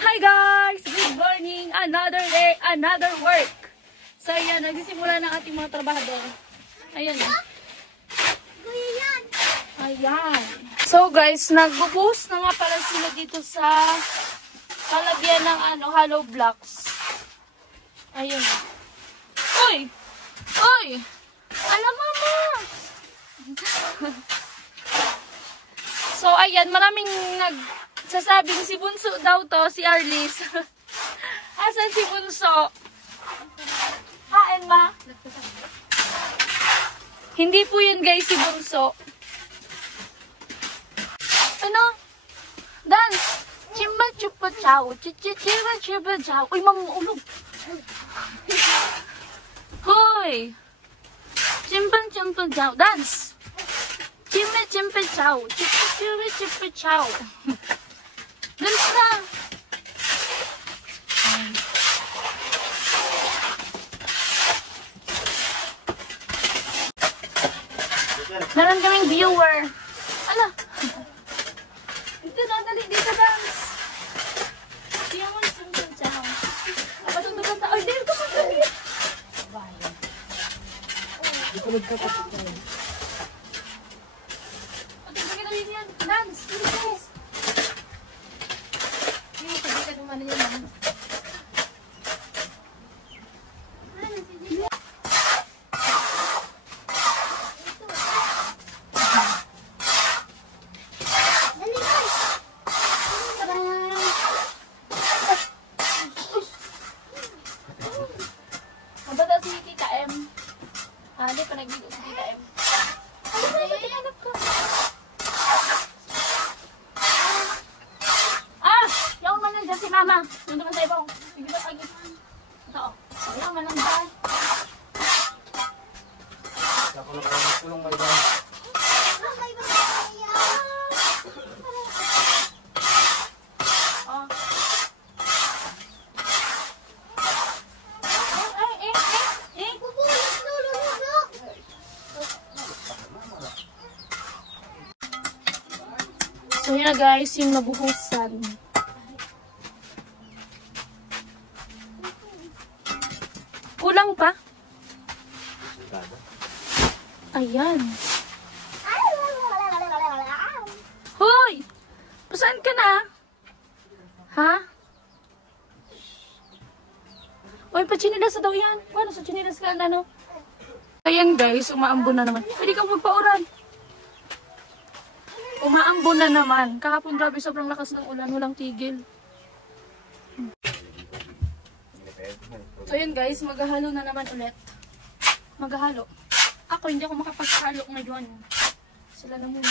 Hi guys! Good morning! Another day, another work! So ayan, nagsisimula ng ating mga trabahador. Ayan. Ayan. So guys, nagbubuhos na nga pala sila dito sa kalagyan ng hollow blocks. Ayan. Uy! Uy! Alam mama! So ayan, maraming nagsasabing si Bunso daw to, si Arlis. Asan si Bunso? Hain ma? Hindi po yun guys, si Bunso. Ano? Dance! Chimba chupa chow. Chimba chupa chow. Uy, mamulog. Hoy! Chimba chupa chow. Dance! Chimba chupa chow. Chimba chupa chow. Dance na! Meron kaming viewer. Ala! Dito na, dali. Dito, dance. Siya mo yung sungkong chow. Kapatundog ka. Ay, dito ka magkali. Ikulog ka pa. Patundog ka na yan. Dance. Dance. Hindi, sabi ka naman yan. Hindi pa nag-video si Tita M. Ano ba yung tinanggap ko? Yung man nandiyan si Mama. Nandun man sa ibaw. Sige ba agi? Ito o. Yung man nandiyan. Ako na parang kulong ba iba? So yun na guys, yung nabuhusan. Kulang pa? Ayan. Hoy! Saan ka na? Ha? Uy, pa-chinilas daw yan. Paano sa chinilas ka na, no? Ayan guys, umaambon na naman. Pwede kang magpauran. Umaambon na naman. Kahapon grabe sobrang lakas ng ulan. Walang tigil. So yun guys, maghahalo na naman ulit. Maghahalo. Ako hindi ako makapaghalo ngayon. Sila na muna.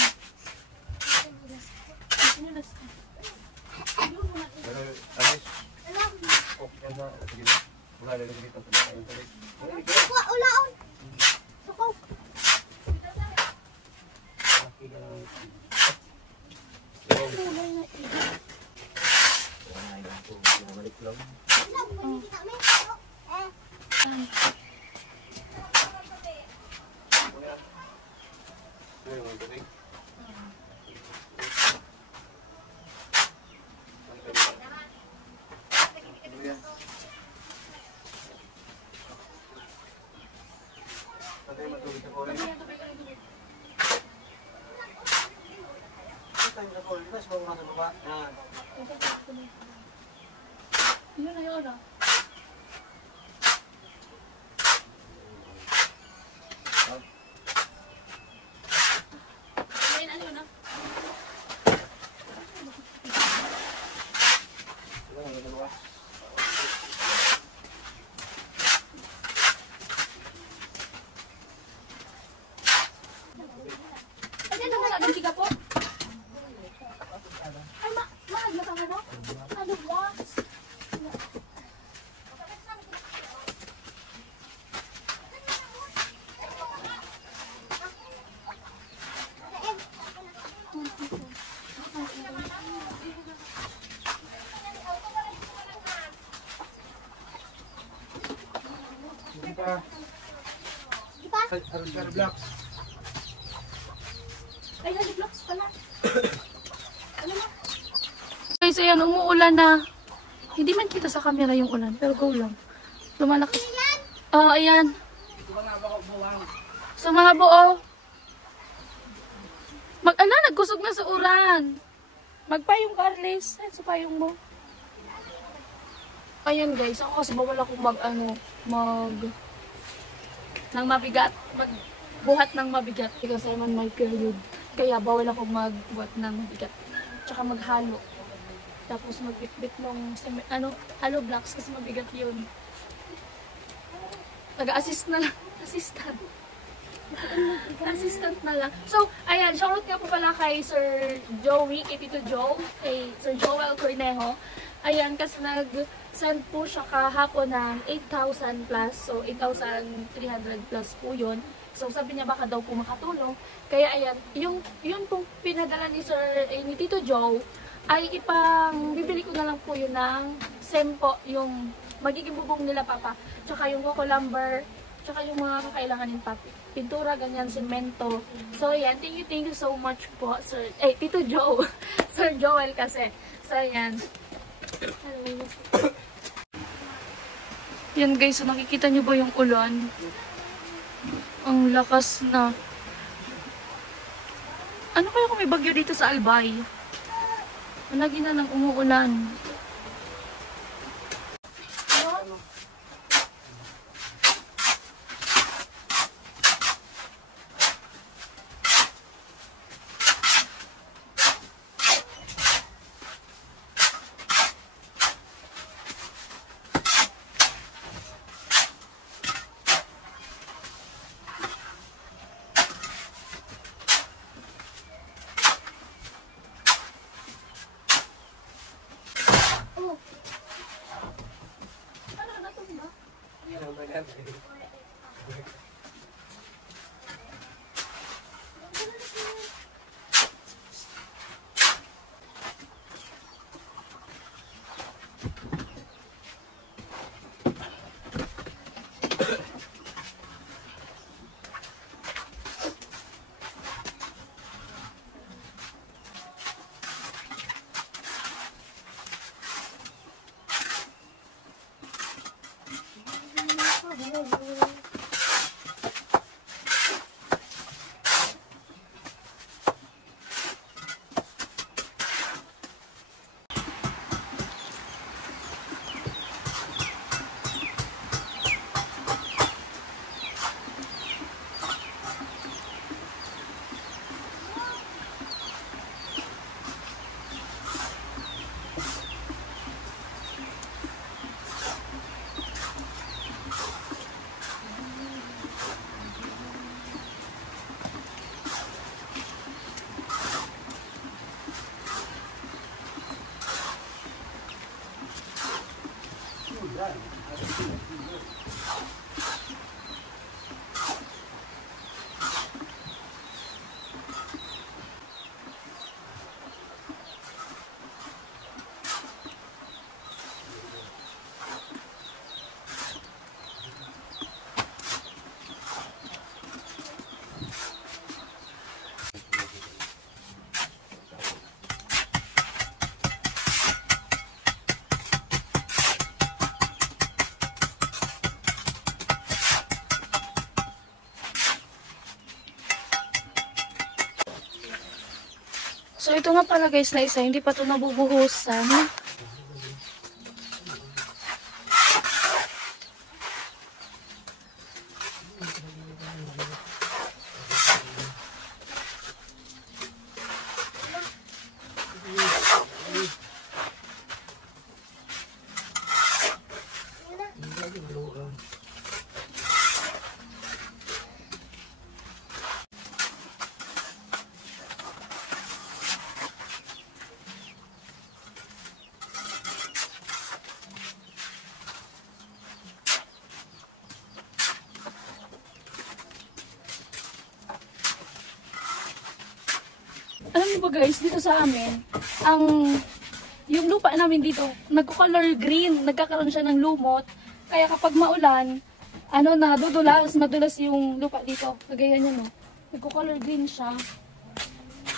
Sinulas ka. Ulaon! Sukaw! Yun na yun. Hollow blocks. Ay, hollow blocks pala. Ano na? Guys, ayan, umuulan na. Hindi man kita sa camera yung ulan, pero go lang. Lumalakas. Oh, ayan. So mga buo, nagkusog na sa uran. Magpayong ka, Arlis. Ayan, sa payong mo. Ayan guys, ako kasi bawal akong ng mabigat. Magbuhat ng mabigat. Because I'm on my period. Kaya bawal akong magbuhat ng mabigat. Tsaka maghalo. Tapos magbitbit ng hollow blocks kasi mabigat yun. Taga-assist na lang. Assistant na lang. So, ayan, shoutout nga po pala kay Sir Joey, kay Tito Joe, kay Sir Joel Cornejo. Ayan, kasi nag-send po siya kahapon ng 8,000 plus. So, 8,300 plus po yun. So, sabi niya baka daw po makatulong. Kaya ayan, yun pong pinadala ni ni Tito Joe, ay bibili ko na lang po yun ng sempo, yung magiging bubong nila papa, tsaka yung coco lumber, tsaka yung mga kakailanganin pa, pintura, ganyan, semento. So yan, thank you so much po Sir, Tito Joe, Sir Joel kasi. So yan. Yan guys, so nakikita nyo ba yung ulan? Ang lakas na. Ano kaya kung may bagyo dito sa Albay? Lagi na lang umuulan. So, ito nga pala guys na isa, hindi pa ito nabubuhusan. Alam niyo ba guys, dito sa amin, yung lupa namin dito, nagko-color green, nagkakaroon siya ng lumot. Kaya kapag maulan, madulas yung lupa dito. Kagaya niya, no? Nagko-color green siya.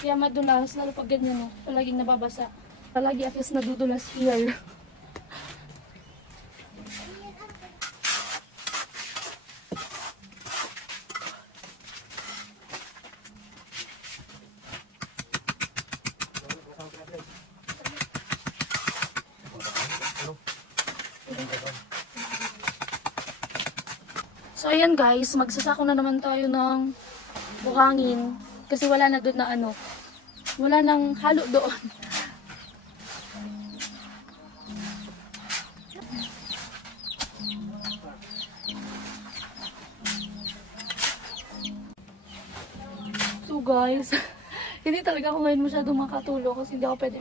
Kaya madulas, lalo pag ganyan, no? Palaging nababasa. Palagi at least nadudulas here. So ayan guys, magsasako na naman tayo ng buhangin kasi wala na doon na ano. Wala nang halo doon. So guys, hindi talaga ako ngayon masyadong makatulog kasi hindi ako pwede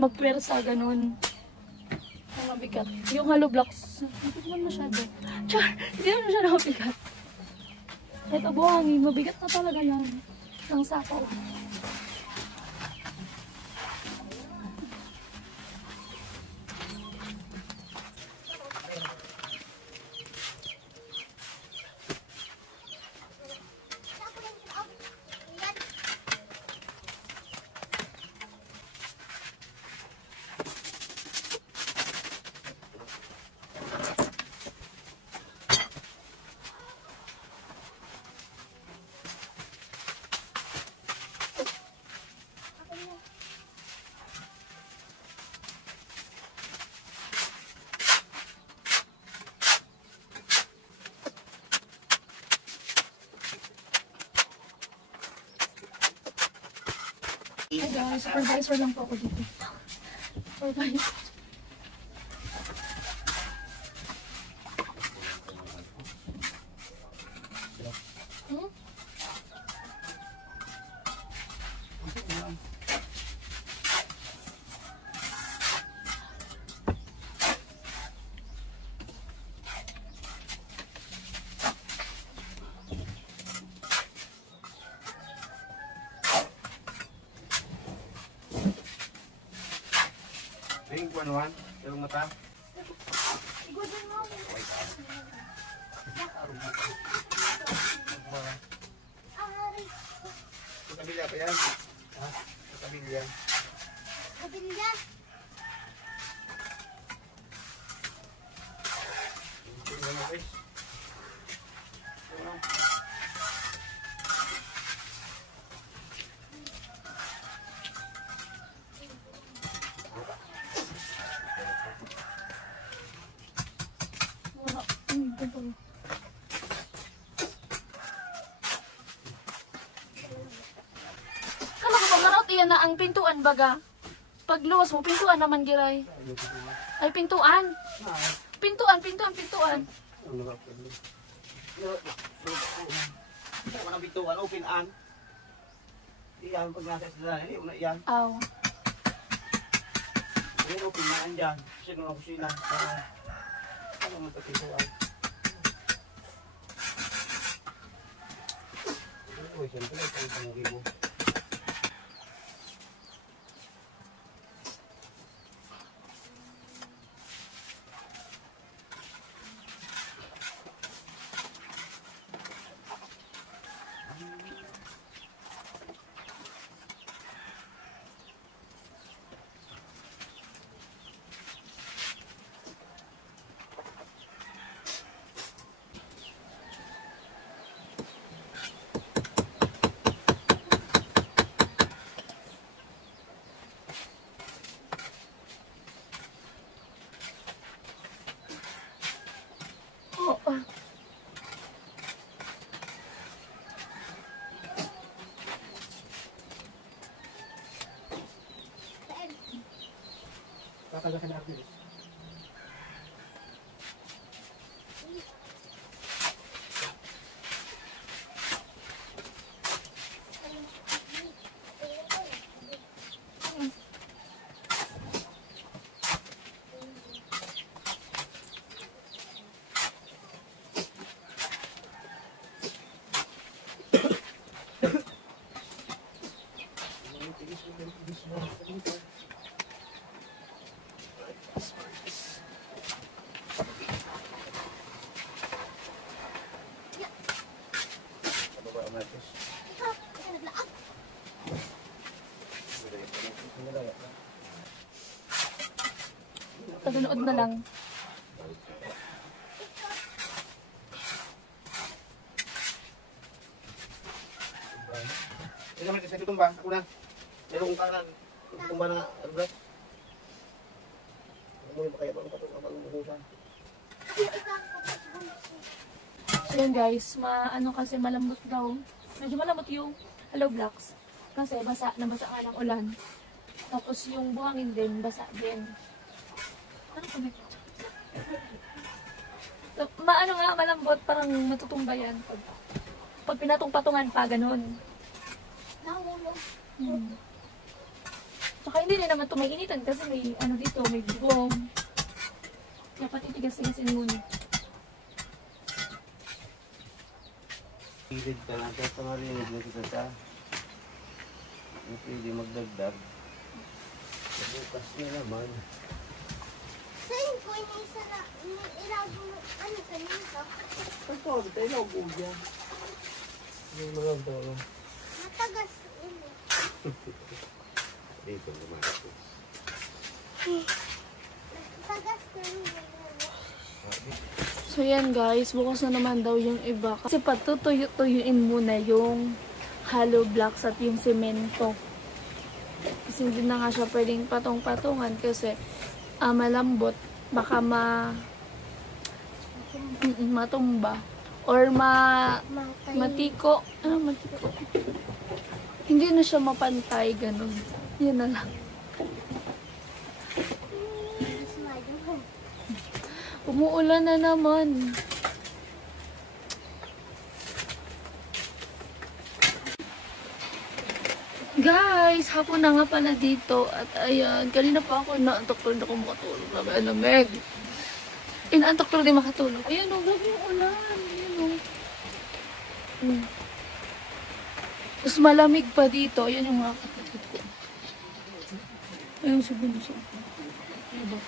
magpwersa ganun. Ang mabigat. Yung hollow blocks, hindi naman masyado. Char! Hindi naman masyado mabigat. Kahit abuhangin, mabigat na talaga yan. Ng sapaw. Hey guys, supervisor lang po ako dito. Supervisor. Hmm? Yung buwan-wan, yung mata. Sa kabila pa yan. Ha? Sa kabila. Kabila. Kala ko ba maraot iyan na ang pintuan baga? Pag luwas mo, pintuan naman giray. Ay, pintuan. Pintuan. Mga bituan, open-an. Iyan, pag nasa sila, hindi mo na iyan. Aw. Iyan, open-an dyan. Sino na kusina. Ano mo ito bituan? Uy, siyempre, ito ang gibo. Kataga ka na ako. Paganood na lang. Hindi naman kasi tumba. Ako na. Merong kanan. Tumba na. Ano ba? kaya bang patulong So yun guys, ano kasi malambot daw. Medyo malambot yung hollow blocks. Kasi nabasa nga ng ulan. Tapos yung buhangin din, basa din. Ano kami? Maano nga, malambot, parang matutumba yan. Pag pinatong-patungan pa, ganun. Nahulog. Tsaka hindi rin naman ito may initan kasi may ano dito, may bigong. Kaya patitigas-tigasin muna. Pilid ka lang sa marinig na kita sa hindi pwede magdagdag. Bukas na naman. Saan ko yung isa na ilago mo, ano kanina? Ito, tayo na ubo dyan. Yung mga bolo. Matagas ulo. Dito lumakas. Matagas na ulo. So yan guys, bukas na naman daw yung iba. Kasi patutuyo-tuyuin muna yung hollow blocks at yung semento. Kasi hindi na nga siya pwedeng patong-patungan kasi malambot. Baka matumba. Or matiko. Matiko. Hindi na siya mapantay, ganun. Yun na lang. Umuulan na naman. Guys, hapon na nga pala dito. At ayan, kanina pa ako naantok pero hindi ako makatulog. Grabe, alamig. Inaantok pero di makatulog. Ayan o, grabe yung ulan. Ayan o. Tapos malamig pa dito. Ayan yung mga kapatid ko. Ayan si Bunso. Diba?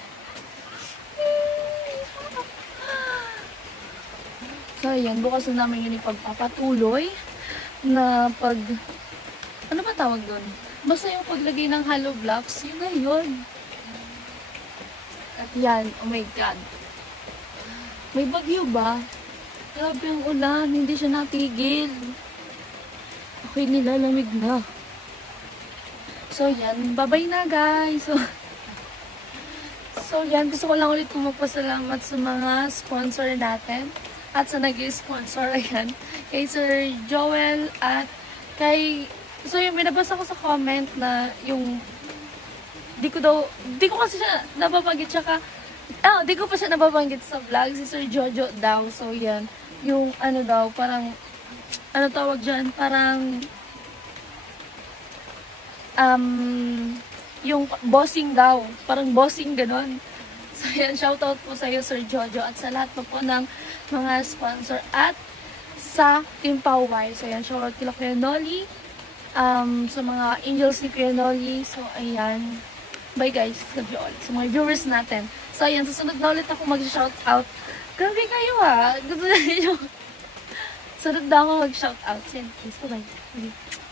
So, ayan. Bukas na namin yun ipagpapatuloy na pag... Ano ba tawag doon? Basta yung paglagay ng hollow blocks, yun na yun. At yan, oh my God. May bagyo ba? Grabe ang ulan, hindi siya natigil. Ako'y nilalamig na. So yan, bye-bye na guys. So yan, gusto ko lang ulit magpasalamat sa mga sponsor natin. At sa nag-sponsor, ayan, kay Sir Joel at kay... So yung binabasa ko sa comment na yung di ko kasi siya nababanggit tsaka di ko pa siya nababanggit sa vlog si Sir Jojo daw. So yan, yung ano daw, parang ano tawag dyan, parang yung bossing daw, parang bossing ganon. So yan, shoutout po sa iyo Sir Jojo at sa lahat po ng mga sponsor at sa Team Poway. So yan, shoutout kila Kuya Nolly, sa mga angels ni Kuya Nolly. So, ayan. Bye guys. Love you all. Sa mga viewers natin. So, ayan. Susunod na ulit ako mag-shoutout. Grabe kayo ha. Gusto na niyo. Sunod na ako mag-shoutout. So, yan. Bye-bye.